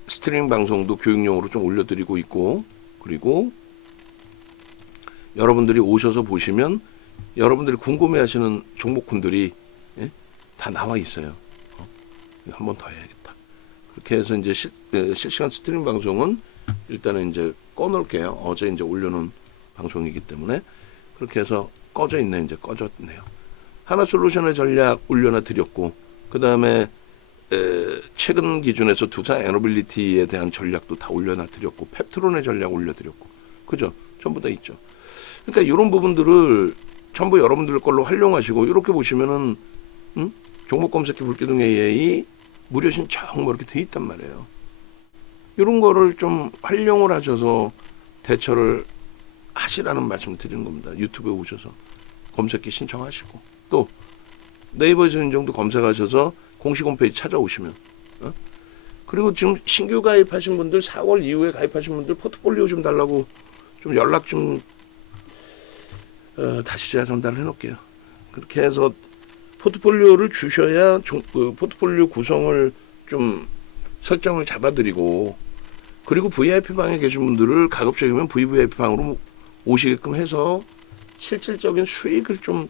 스트리밍 방송도 교육용으로 좀 올려드리고 있고, 그리고 여러분들이 오셔서 보시면 여러분들이 궁금해하시는 종목군들이 다 나와 있어요. 한 번 더 해야겠다. 그렇게 해서 이제 실시간 스트리밍 방송은 일단은 이제 꺼놓을게요. 어제 이제 올려놓은 방송이기 때문에 그렇게 해서 꺼져 있네. 이제 꺼졌네요. 하나솔루션의 전략 올려놔 드렸고, 그 다음에 최근 기준에서 두산 에너빌리티에 대한 전략도 다 올려놔 드렸고, 펩트론의 전략 올려드렸고, 그죠? 전부 다 있죠. 그러니까 이런 부분들을 전부 여러분들 걸로 활용하시고, 이렇게 보시면은 종목 검색기 불기둥 AI 무료 신청 뭐 이렇게 돼 있단 말이에요. 이런 거를 좀 활용을 하셔서 대처를 하시라는 말씀을 드리는 겁니다. 유튜브에 오셔서 검색기 신청하시고, 또 네이버에서 윤정도 검색하셔서 공식 홈페이지 찾아오시면, 그리고 지금 신규 가입하신 분들, 4월 이후에 가입하신 분들 포트폴리오 좀 달라고 좀 연락 좀 다시 제가 전달을 해놓을게요. 그렇게 해서 포트폴리오를 주셔야 그 포트폴리오 구성을 좀 설정을 잡아드리고, 그리고 VIP방에 계신 분들을 가급적이면 VVIP방으로 오시게끔 해서 실질적인 수익을 좀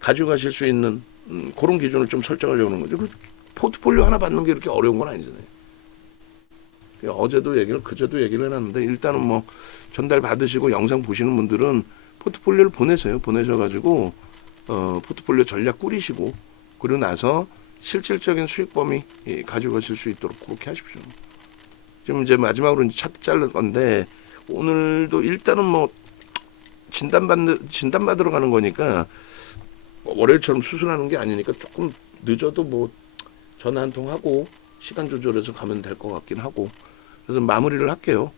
가져가실 수 있는 그런 기준을 좀 설정하려고 하는 거죠. 포트폴리오 하나 받는 게 이렇게 어려운 건 아니잖아요. 어제도 얘기를, 그제도 얘기를 해놨는데, 일단은 뭐 전달 받으시고 영상 보시는 분들은 포트폴리오를 보내세요. 보내셔가지고 포트폴리오 전략 꾸리시고, 그리고 나서 실질적인 수익 범위 가져가실 수 있도록 그렇게 하십시오. 지금 이제 마지막으로 이제 차트 자를 건데, 오늘도 일단은 뭐 진단 받으러 가는 거니까 월요일처럼 수술하는 게 아니니까 조금 늦어도 뭐 전화 한 통 하고 시간 조절해서 가면 될 것 같긴 하고, 그래서 마무리를 할게요.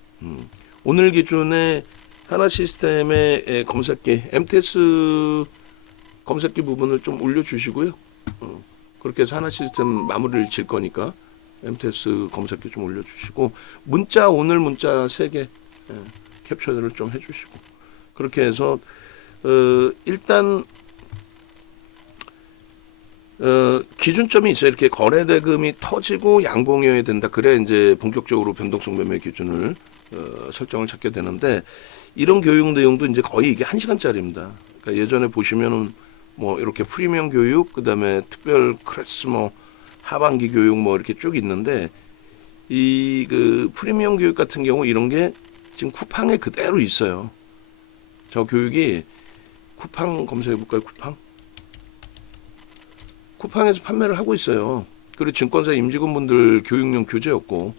오늘 기준에 하나 시스템의 검색기 MTS 검색기 부분을 좀 올려주시고요. 그렇게 해서 하나 시스템 마무리를 질 거니까 MTS 검색기 좀 올려주시고, 문자 오늘 문자 3개 캡처를 좀 해주시고, 그렇게 해서 일단 기준점이 있어요. 이렇게 거래 대금이 터지고 양봉이어야 된다. 그래 이제 본격적으로 변동성 매매 기준을 설정을 찾게 되는데, 이런 교육 내용도 이제 거의 이게 1시간짜리입니다. 그러니까 예전에 보시면은 뭐 이렇게 프리미엄 교육, 그다음에 특별 클래스, 뭐 하반기 교육 뭐 이렇게 쭉 있는데, 이 그 프리미엄 교육 같은 경우 이런 게 지금 쿠팡에 그대로 있어요. 저 교육이 쿠팡 검색해 볼까요? 쿠팡에서 판매를 하고 있어요. 그리고 증권사 임직원분들 교육용 교재였고,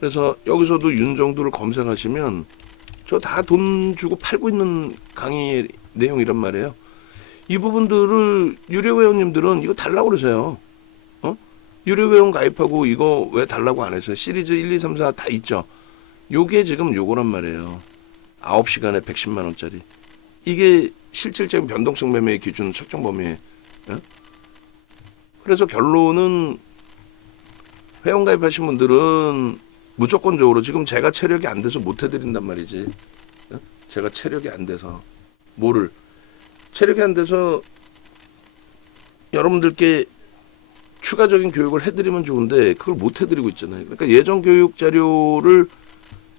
그래서 여기서도 윤정도를 검색하시면 저 다 돈 주고 팔고 있는 강의 내용이란 말이에요. 이 부분들을 유료 회원님들은 이거 달라고 그러세요. 유료 회원 가입하고 이거 왜 달라고 안 해서 시리즈 1, 2, 3, 4 다 있죠. 요게 지금 요거란 말이에요. 9시간에 110만 원짜리. 이게 실질적인 변동성 매매의 기준 설정 범위에 그래서 결론은 회원가입하신 분들은 무조건적으로 지금 제가 체력이 안 돼서 못 해드린단 말이지. 제가 체력이 안 돼서 뭐를 체력이 안 돼서 여러분들께 추가적인 교육을 해드리면 좋은데 그걸 못 해드리고 있잖아요. 그러니까 예전 교육 자료를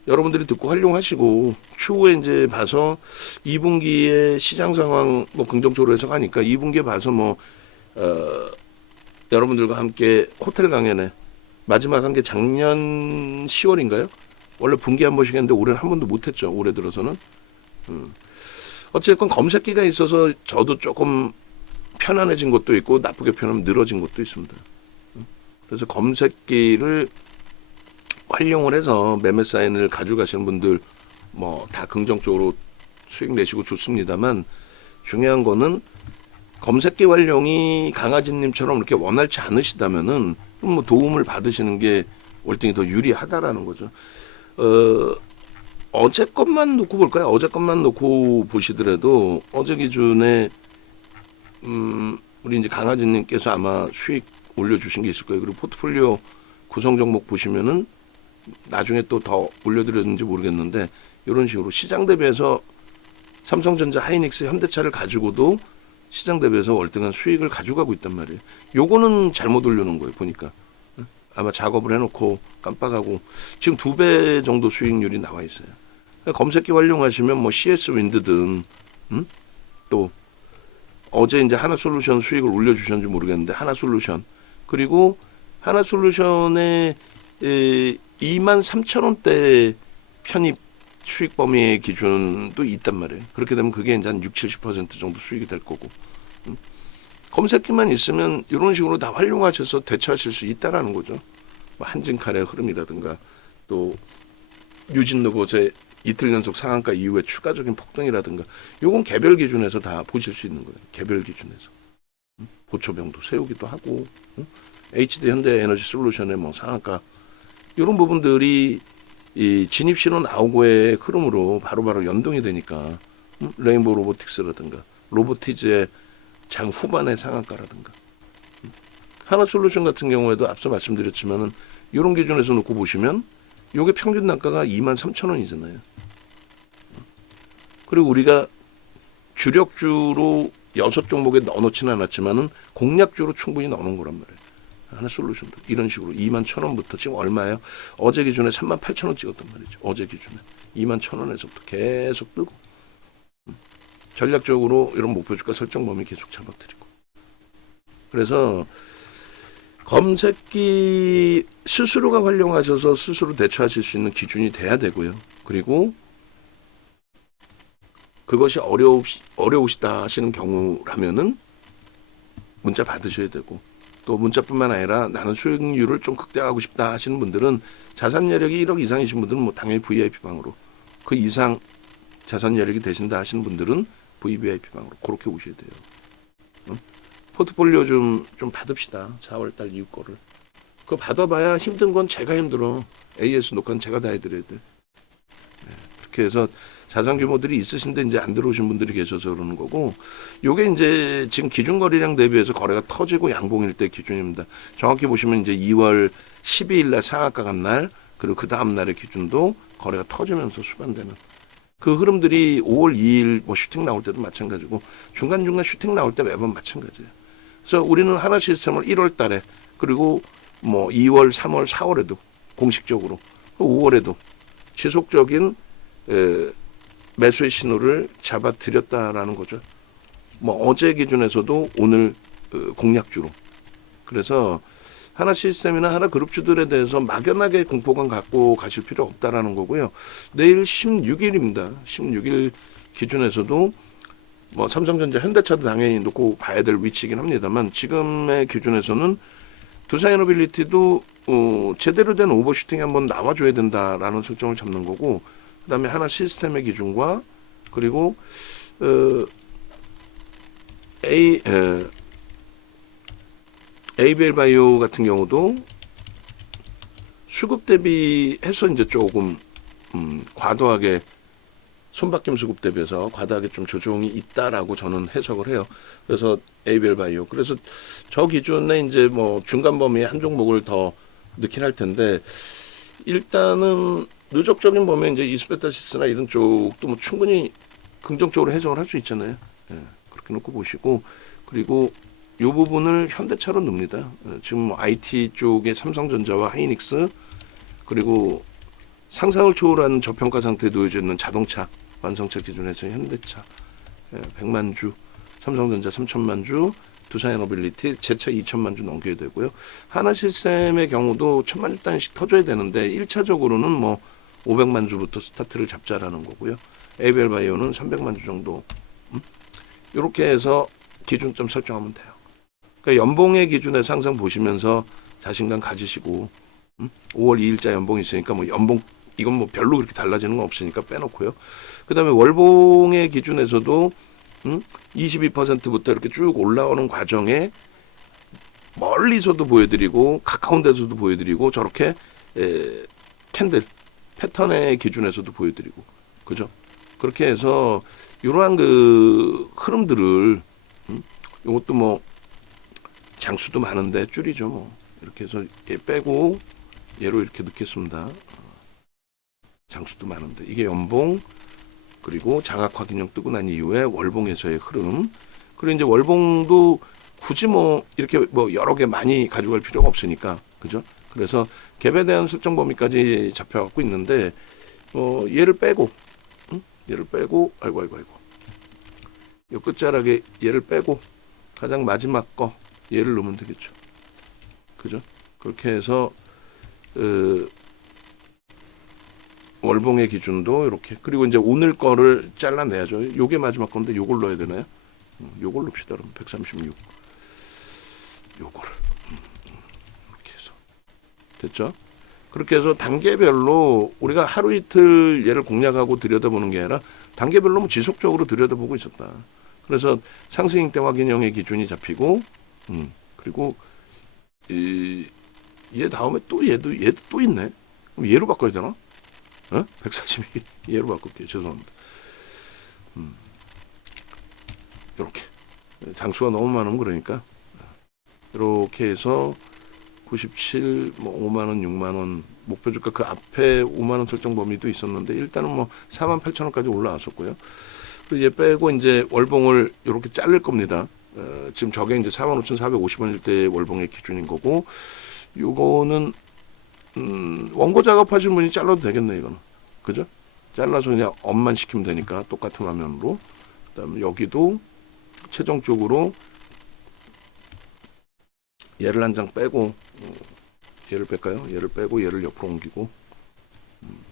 여러분들이 듣고 활용하시고 추후에 이제 봐서 2분기에 시장 상황 뭐 긍정적으로 해석하니까 2분기에 봐서 여러분들과 함께 호텔 강연에 마지막 한 게 작년 10월인가요? 원래 분기 한 번씩 했는데 올해는 한 번도 못 했죠. 올해 들어서는. 어쨌건 검색기가 있어서 저도 조금 편안해진 것도 있고 나쁘게 표현하면 늘어진 것도 있습니다. 그래서 검색기를 활용을 해서 매매 사인을 가져가시는 분들 뭐 다 긍정적으로 수익 내시고 좋습니다만 중요한 거는 검색기 활용이 강아지님처럼 이렇게 원활치 않으시다면은 뭐 도움을 받으시는 게 월등히 더 유리하다라는 거죠. 어제 것만 놓고 볼까요? 어제 것만 놓고 보시더라도 어제 기준에 우리 이제 강아지님께서 아마 수익 올려주신 게 있을 거예요. 그리고 포트폴리오 구성 종목 보시면은 나중에 또 더 올려드렸는지 모르겠는데 이런 식으로 시장 대비해서 삼성전자, 하이닉스, 현대차를 가지고도 시장 대비해서 월등한 수익을 가져가고 있단 말이에요. 요거는 잘못 올려놓은 거예요. 보니까 아마 작업을 해놓고 깜빡하고 지금 2배 정도 수익률이 나와 있어요. 검색기 활용하시면 뭐 CS 윈드든 또 어제 이제 하나솔루션 수익을 올려주셨는지 모르겠는데 하나솔루션 그리고 하나솔루션의 23,000원대 편입 수익 범위의 기준도 있단 말이에요. 그렇게 되면 그게 이제 한 60-70% 정도 수익이 될 거고 검색기만 있으면 이런 식으로 다 활용하셔서 대처하실 수 있다라는 거죠. 뭐 한진칼의 흐름이라든가 또 유진노고제 이틀 연속 상한가 이후에 추가적인 폭등이라든가 요건 개별 기준에서 다 보실 수 있는 거예요. 개별 기준에서 고초병도 세우기도 하고 HD 현대에너지 솔루션의 뭐 상한가 이런 부분들이 이 진입 신호 나오고의 흐름으로 바로바로 연동이 되니까 레인보우 로보틱스라든가 로보티즈의 장 후반의 상한가라든가 하나솔루션 같은 경우에도 앞서 말씀드렸지만은 이런 기준에서 놓고 보시면 요게 평균 단가가 23,000원이잖아요. 그리고 우리가 주력주로 6종목에 넣어놓지는 않았지만은 공략주로 충분히 넣어놓은 거란 말이에요. 하나솔루션도 이런 식으로 21,000원부터 지금 얼마예요? 어제 기준에 38,000원 찍었단 말이죠. 어제 기준에 21,000원에서부터 계속 뜨고 전략적으로 이런 목표주가 설정 범위 계속 잡아드리고 그래서 검색기 스스로가 활용하셔서 스스로 대처하실 수 있는 기준이 돼야 되고요. 그리고 그것이 어려우시다 하시는 경우라면은 문자 받으셔야 되고 또 문자뿐만 아니라 나는 수익률을 좀 극대화하고 싶다 하시는 분들은 자산 여력이 1억 이상이신 분들은 뭐 당연히 VIP 방으로 그 이상 자산 여력이 되신다 하시는 분들은 VVIP 방으로 그렇게 오셔야 돼요. 포트폴리오 좀 받읍시다. 4월달 이후 거를. 그거 받아봐야 힘든 건 제가 힘들어. AS 녹화는 제가 다 해드려야 돼. 네, 그렇게 해서 자산 규모들이 있으신데 이제 안 들어오신 분들이 계셔서 그러는 거고 요게 이제 지금 기준 거래량 대비해서 거래가 터지고 양봉일 때 기준입니다. 정확히 보시면 이제 2월 12일 날 상한가 간 날 그리고 그 다음 날의 기준도 거래가 터지면서 수반되는 그 흐름들이 5월 2일 뭐 슈팅 나올 때도 마찬가지고 중간중간 슈팅 나올 때 매번 마찬가지예요. 그래서 우리는 하나 시스템을 1월 달에 그리고 뭐 2월, 3월, 4월에도 공식적으로 5월에도 지속적인 매수의 신호를 잡아드렸다라는 거죠. 뭐 어제 기준에서도 오늘 공략주로. 그래서 하나 시스템이나 하나 그룹주들에 대해서 막연하게 공포감 갖고 가실 필요 없다라는 거고요. 내일 16일입니다. 16일 기준에서도 뭐 삼성전자, 현대차도 당연히 놓고 봐야 될 위치이긴 합니다만 지금의 기준에서는 두산에너빌리티도 제대로 된 오버슈팅이 한번 나와줘야 된다라는 설정을 잡는 거고 그다음에 하나 시스템의 기준과 그리고 ABL 바이오 같은 경우도 수급 대비해서 이제 조금 과도하게 손바뀜 수급 대비해서 과다하게 좀 조정이 있다라고 저는 해석을 해요. 그래서 ABL 바이오. 그래서 저 기준에 이제 뭐 중간 범위에 한 종목을 더 넣긴 할 텐데 일단은 누적적인 범위에 이제 이스페타시스나 이런 쪽도 뭐 충분히 긍정적으로 해석을 할 수 있잖아요. 예, 그렇게 놓고 보시고 그리고 이 부분을 현대차로 넣습니다. 지금 IT 쪽에 삼성전자와 하이닉스 그리고 상상을 초월한 저평가 상태에 놓여져 있는 자동차 완성차 기준에서 현대차 100만 주, 삼성전자 3천만 주, 두산에너빌리티 제차 2천만 주 넘겨야 되고요. 하나시스템의 경우도 1천만 주 단위씩 터져야 되는데 1차적으로는 뭐 500만 주부터 스타트를 잡자라는 거고요. ABL 바이오는 300만 주 정도 이렇게 해서 기준점 설정하면 돼요. 그러니까 연봉의 기준에서 항상 보시면서 자신감 가지시고 5월 2일자 연봉이 있으니까 뭐 연봉 이건 뭐 별로 그렇게 달라지는 건 없으니까 빼놓고요. 그다음에 월봉의 기준에서도 22%부터 이렇게 쭉 올라오는 과정에 멀리서도 보여드리고 가까운 데서도 보여드리고 저렇게 캔들 패턴의 기준에서도 보여드리고 그죠? 그렇게 해서 이러한 그 흐름들을 이것도 뭐 장수도 많은데 줄이죠 뭐 이렇게 해서 얘 빼고 얘로 이렇게 넣겠습니다. 장수도 많은데 이게 연봉 그리고 장악화 기능 뜨고 난 이후에 월봉에서의 흐름 그리고 이제 월봉도 굳이 뭐 이렇게 뭐 여러 개 많이 가져갈 필요가 없으니까 그죠? 그래서 갭에 대한 설정 범위까지 잡혀갖고 있는데 얘를 빼고 얘를 빼고 아이고 요 끝자락에 얘를 빼고 가장 마지막 거 얘를 넣으면 되겠죠. 그죠? 그렇게 해서 월봉의 기준도 이렇게 그리고 이제 오늘 거를 잘라내야죠. 요게 마지막 건데 요걸 넣어야 되나요? 요걸 넣읍시다. 그럼 136 요거를 이렇게 해서 됐죠? 그렇게 해서 단계별로 우리가 하루 이틀 얘를 공략하고 들여다보는 게 아니라 단계별로 뭐 지속적으로 들여다보고 있었다. 그래서 상승 잉태 확인형의 기준이 잡히고 그리고 얘 다음에 또 얘도 또 있네. 그럼 얘로 바꿔야 되나? 142 얘로 바꿀게요. 죄송합니다. 이렇게 장수가 너무 많으면 그러니까 이렇게 해서 97, 뭐 5만 원, 6만 원 목표 주가 그 앞에 5만 원 설정 범위도 있었는데 일단은 뭐 4만 8천 원까지 올라왔었고요. 그리고 얘 빼고 이제 월봉을 이렇게 자를 겁니다. 지금 저게 이제 45,450원일 때 월봉의 기준인 거고 요거는 원고 작업하시는 분이 잘라도 되겠네 이거는 그죠? 잘라서 그냥 업만 시키면 되니까 똑같은 화면으로 그다음에 여기도 최종적으로 얘를 한 장 빼고 얘를 뺄까요? 얘를 빼고 얘를 옆으로 옮기고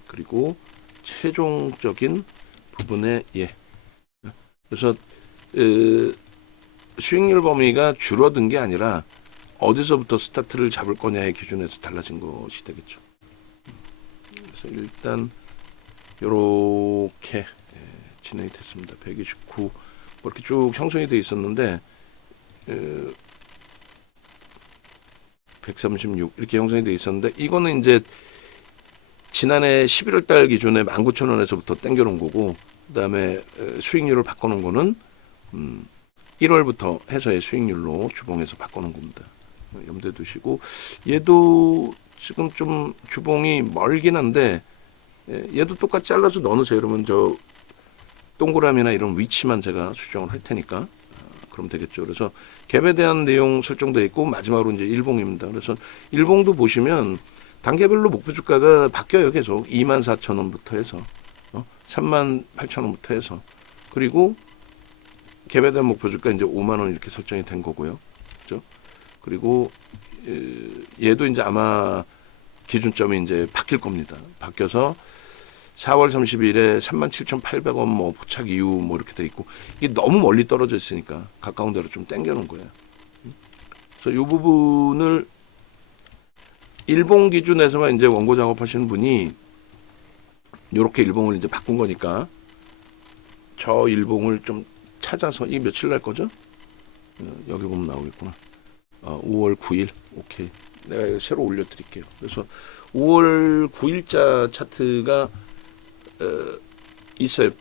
그리고 최종적인 부분에 얘 그래서 수익률 범위가 줄어든 게 아니라 어디서부터 스타트를 잡을 거냐의 기준에서 달라진 것이 되겠죠. 그래서 일단 이렇게 진행이 됐습니다. 129 뭐 이렇게 쭉 형성이 돼 있었는데 136 이렇게 형성이 돼 있었는데 이거는 이제 지난해 11월 달 기준에 19,000원에서부터 땡겨놓은 거고 그다음에 수익률을 바꿔놓은 거는 1월부터 해서의 수익률로 주봉에서 바꿔놓은 겁니다. 염두에 두시고 얘도 지금 좀 주봉이 멀긴 한데 얘도 똑같이 잘라서 넣어놓으세요. 그러면 저 동그라미나 이런 위치만 제가 수정을 할 테니까 그럼 되겠죠. 그래서 갭에 대한 내용 설정되어 있고 마지막으로 이제 일봉입니다. 그래서 일봉도 보시면 단계별로 목표 주가가 바뀌어요. 계속 24,000원부터 해서 38,000원부터 해서 그리고 갭에 대한 목표 주가 이제 5만 원 이렇게 설정이 된 거고요. 그렇죠? 그리고 얘도 이제 아마 기준점이 이제 바뀔 겁니다. 바뀌어서 4월 30일에 37,800원 뭐 포착 이후 뭐 이렇게 돼 있고 이게 너무 멀리 떨어져 있으니까 가까운 데로 좀 당겨 놓은 거예요. 그래서 이 부분을 일봉 기준에서만 이제 원고 작업하시는 분이 이렇게 일봉을 이제 바꾼 거니까 저 일봉을 좀 찾아서 이 며칠 날 거죠? 여기 보면 나오겠구나. 5월 9일 오케이. 내가 이거 새로 올려드릴게요. 그래서 5월 9일자 차트가 있어요.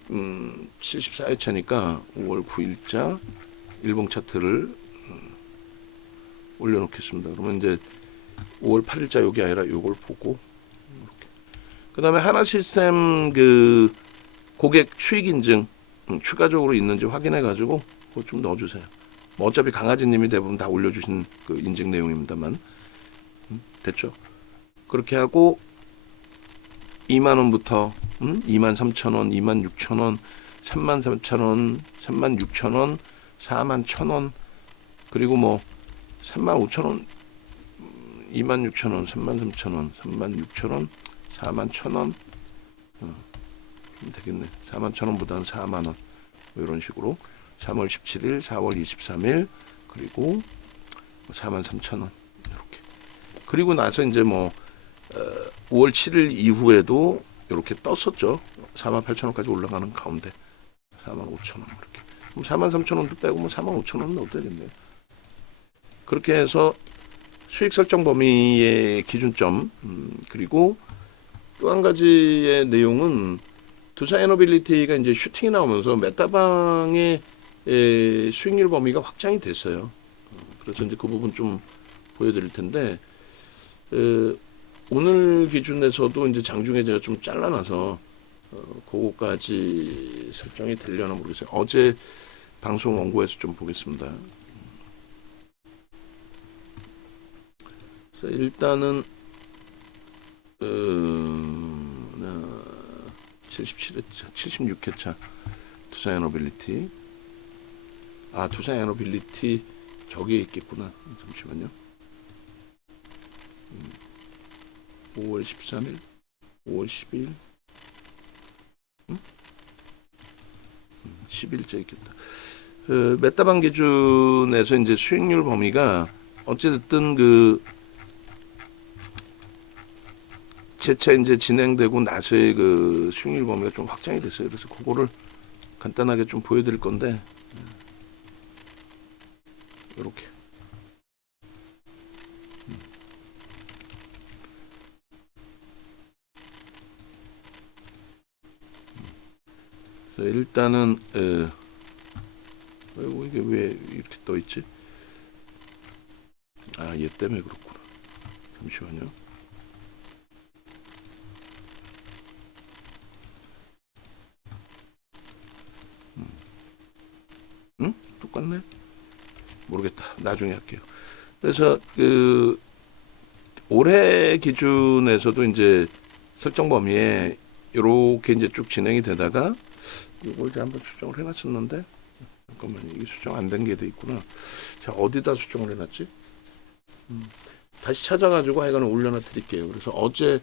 74회차니까 5월 9일자 일봉 차트를 올려놓겠습니다. 그러면 이제 5월 8일자 여기 아니라 요걸 보고 그 다음에 하나시스템 그 고객 수익 인증 추가적으로 있는지 확인해 가지고 그거 좀 넣어주세요. 뭐 어차피 강아지님이 대부분 다 올려주신 그 인증 내용입니다만 됐죠. 그렇게 하고 2만원부터 23,000원, 26,000원, 33,000원, 36,000원, 41,000원 그리고 뭐 35,000원, 26,000원, 33,000원, 36,000원, 41,000원 되겠네. 41,000원보다는 4만원 이런 식으로 3월 17일, 4월 23일 그리고 43,000원 이렇게 그리고 나서 이제 뭐 5월 7일 이후에도 이렇게 떴었죠. 48,000원까지 올라가는 가운데 45,000원 이렇게. 그럼 43,000원도 빼고 뭐 45,000원 넣어도 되겠네요. 그렇게 해서 수익 설정 범위의 기준점 그리고 또 한 가지의 내용은 두산에너빌리티가 이제 슈팅이 나오면서 메타방의 수익률 범위가 확장이 됐어요. 그래서 이제 그 부분 좀 보여드릴 텐데 오늘 기준에서도 이제 장중에 제가 좀 잘라놔서 그거까지 설정이 되려나 모르겠어요. 어제 방송 원고에서 좀 보겠습니다. 일단은 77회차, 76회차 두산에너빌리티 두산에너빌리티 저기에 있겠구나. 잠시만요. 5월 13일, 5월 12일, 10일째 있겠다. 메타방 기준에서 이제 수익률 범위가 어찌됐든 그 재차 이제 진행되고 나서의 그 수익률 범위가 좀 확장이 됐어요. 그래서 그거를 간단하게 좀 보여드릴 건데 이렇게 일단은 이게 왜 이렇게 떠 있지? 얘 때문에 그렇구나. 잠시만요. 똑같네. 모르겠다. 나중에 할게요. 그래서 그 올해 기준에서도 이제 설정 범위에 이렇게 이제 쭉 진행이 되다가 이걸 이제 한번 수정을 해놨었는데 잠깐만 이게 수정 안 된 게 돼 있구나. 자 어디다 수정을 해놨지? 다시 찾아가지고 하여간 올려놔 드릴게요. 그래서 어제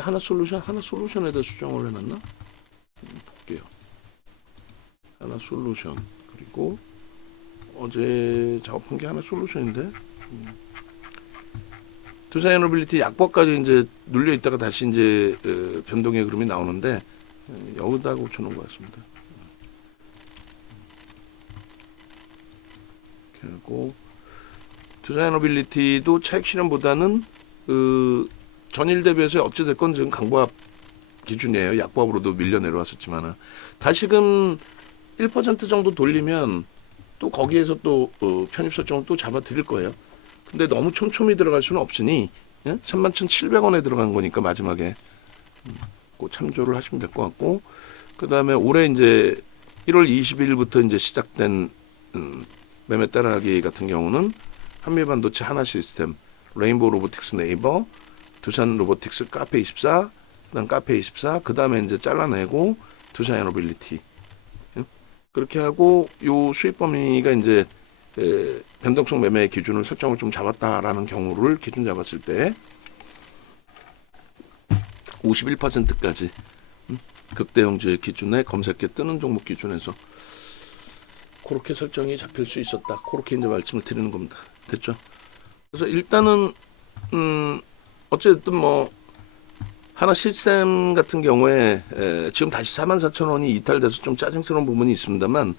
하나솔루션에다 수정을 해놨나? 볼게요. 하나솔루션 그리고 어제 작업한 게 하나솔루션인데 두산에너빌리티 약보까지 이제 눌려 있다가 다시 이제 변동의 흐름이 나오는데 여기다 고쳐놓은 것 같습니다. 그리고 두산에너빌리티도 차익 실현보다는 그 전일 대비해서 어찌됐건 지금 강보합 기준이에요. 약보합으로도 밀려 내려왔었지만 다시금 1% 정도 돌리면 또 거기에서 또 편입 설정을 또 잡아 드릴 거예요. 근데 너무 촘촘히 들어갈 수는 없으니 31,700원에 들어간 거니까 마지막에 꼭 참조를 하시면 될 것 같고 그 다음에 올해 이제 1월 20일부터 이제 시작된 매매 따라하기 같은 경우는 한미반도체 하나시스템, 레인보우 로보틱스 네이버, 두산 로보틱스 카페24, 그다음 카페24, 그 다음에 이제 잘라내고 두산에너빌리티 그렇게 하고 요 수익 범위가 이제 변동성 매매 기준을 설정을 좀 잡았다라는 경우를 기준 잡았을 때 51%까지 극대형주의 기준에 검색에 뜨는 종목 기준에서 그렇게 설정이 잡힐 수 있었다. 그렇게 이제 말씀을 드리는 겁니다. 됐죠? 그래서 일단은 어쨌든 뭐 하나 시스템 같은 경우에 지금 다시 44,000원이 이탈돼서 좀 짜증스러운 부분이 있습니다만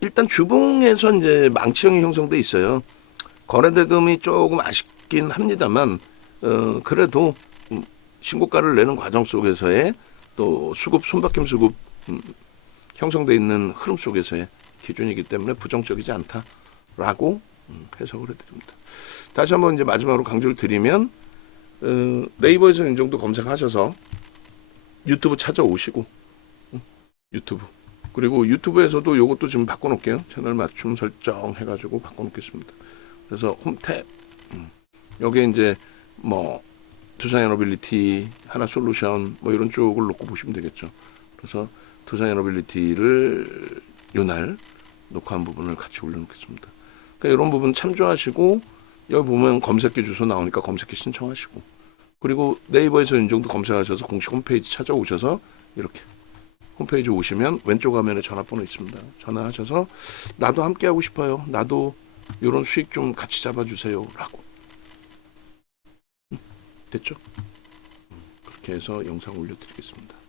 일단 주봉에서 이제 망치형이 형성돼 있어요. 거래대금이 조금 아쉽긴 합니다만 그래도 신고가를 내는 과정 속에서의 또 수급 손바뀜 수급 형성돼 있는 흐름 속에서의 기준이기 때문에 부정적이지 않다라고 해석을 해드립니다. 다시 한번 이제 마지막으로 강조를 드리면 네이버에서 이 정도 검색하셔서 유튜브 찾아오시고 유튜브 그리고 유튜브에서도 요것도 지금 바꿔놓을게요. 채널 맞춤 설정 해가지고 바꿔놓겠습니다. 그래서 홈탭 여기에 이제 뭐 두산에너빌리티 하나솔루션 뭐 이런 쪽을 놓고 보시면 되겠죠. 그래서 두산에너빌리티를 요날 녹화한 부분을 같이 올려놓겠습니다. 그러니까 이런 부분 참조하시고 여기 보면 검색기 주소 나오니까 검색기 신청하시고 그리고 네이버에서 이 정도 검색하셔서 공식 홈페이지 찾아오셔서 이렇게 홈페이지 오시면 왼쪽 화면에 전화번호 있습니다. 전화하셔서 나도 함께 하고 싶어요. 나도 이런 수익 좀 같이 잡아주세요. 라고. 됐죠? 그렇게 해서 영상 올려드리겠습니다.